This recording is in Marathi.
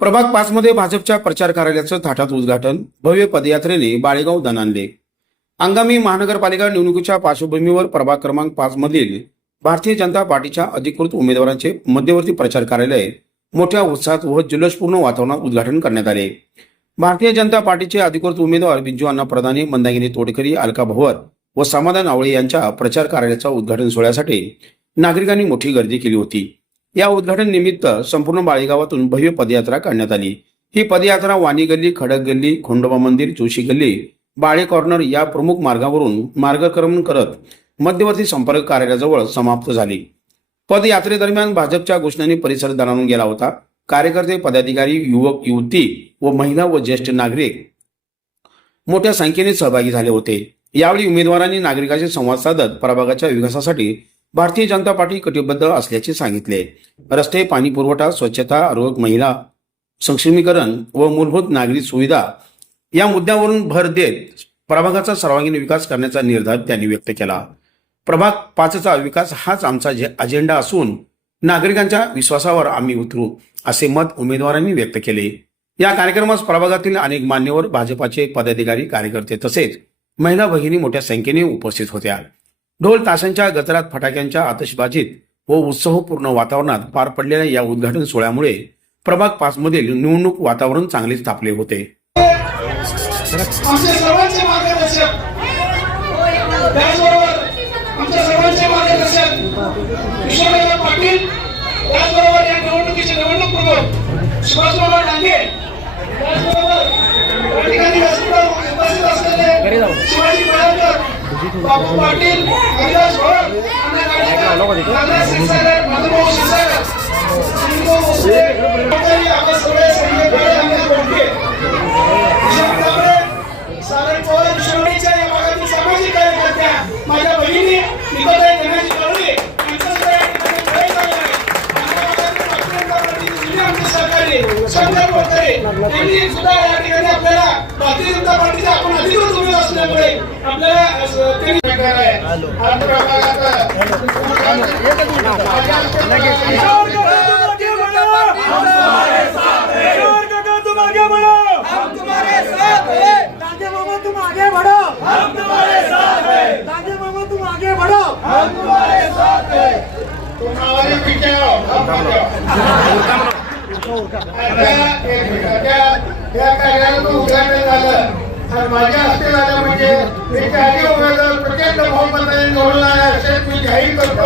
प्रभाग 5 मध्ये भाजपच्या प्रचार कार्यालयाचं थाटात उद्घाटन, भव्य पदयात्रेने बाळेगाव दणाणले। आगामी महानगरपालिका निवडणुकीच्या पार्श्वभूमीवर प्रभाग क्रमांक 5 मधील भारतीय जनता पार्टीच्या अधिकृत उमेदवारांचे मध्यवर्ती प्रचार कार्यालय मोठ्या उत्साहात व जल्लोषपूर्ण वातावरणात उद्घाटन करण्यात आले। भारतीय जनता पार्टीचे अधिकृत उमेदवार बिंजू अण्णा प्रधाने, मंदाकिनी तोडकरी, अलका भवर व समाधान आवळे यांच्या प्रचार कार्यालयाच्या उद्घाटन सोहळ्यासाठी नागरिकांनी मोठी गर्दी केली होती। या उद्घाटन निमित्त संपूर्ण बाळेगावातून भव्य पदयात्रा काढण्यात आली। ही पदयात्रा वाणी गल्ली, खडक गल्ली, खंडोबा मंदिर, जोशी गल्ली, बाळे कॉर्नर या प्रमुख मार्गावरून मार्गक्रमण करत मध्यवर्ती संपर्क कार्यालयाजवळ समाप्त झाली। पदयात्रेदरम्यान भाजपच्या घोषणांनी परिसर दणाणून गेला होता। कार्यकर्ते, पदाधिकारी, युवक, युवती व महिला व ज्येष्ठ नागरिक मोठ्या संख्येने सहभागी झाले होते। यावेळी उमेदवारांनी नागरिकांशी संवाद साधत प्रभागाच्या विकासासाठी भारतीय जनता पार्टी कटिबद्ध असल्याचे सांगितले। रस्ते, पाणी पुरवठा, स्वच्छता, आरोग्य, महिला सक्षमीकरण व मूलभूत नागरी सुविधा या मुद्द्यावरून भर देत प्रभागाचा सर्वांगीण विकास करण्याचा निर्धार त्यांनी व्यक्त केला। प्रभाग 5चा विकास हाच आमचा अजेंडा असून नागरिकांच्या विश्वासावर आम्ही उतरू, असे मत उमेदवारांनी व्यक्त केले। या कार्यक्रमास प्रभागातील अनेक मान्यवर, भाजपाचे पदाधिकारी, कार्यकर्ते तसेच महिला भगिनी मोठ्या संख्येने उपस्थित होत्या। ढोल ताशांच्या गजरात, फटाक्यांच्या आतषबाजीत व उत्सवपूर्ण वातावरणात पार पडलेल्या या उद्घाटन सोहळ्यामुळे प्रभाग 5 मधील निवडणूक वातावरण चांगलेच तापले होते। आमच्या सर्वांचे मार्गदर्शक, त्याचबरोबर आमच्या सर्वांचे मार्गदर्शक विश्वनाथ पाटील, त्याचबरोबर या निवडणुकीचे निवडणूक सुभाषबाबा डांगे, त्याचबरोबर या ठिकाणी उपस्थित असलेले शिवाजी पळणकर, बापू पाटील, हरिदास भोर, नागराज क्षीरसागर, मधुभाऊ क्षीरसागर, सिंधू भोसले, आपल्या सगळे संजय काळे, आमदार बोडके, सागर पवार, विश्वनाथच्या या भागातील सामाजिक कार्यकर्त्या, माझ्या बहिणी निकोताई धनाजी कावळे यांचा सुद्धा या ठिकाणी प्रवेश झाला आहे। आमचे सहकारी शंकर बोरकरे यांनी सुद्धा या ठिकाणी आपल्याला भारतीय जनता पार्टीचे आपण अधिकृत उमेदवार असल्यामुळे आपल्याला तुम आगे बढ़ो, हम तुम्हारे साथ हैं। दादी मामा तुम आगे बढ़ो, हम तुम्हारे साथ हैं। तुम हमारे पीछे आओ, हम त्या कार्यालयाचं उद्घाटन झालं आणि माझ्या हस्ते झालं म्हणजे हे चारही उमेदवार प्रचंड बहुमताने निवडून आले असे मी जाहीर करतो।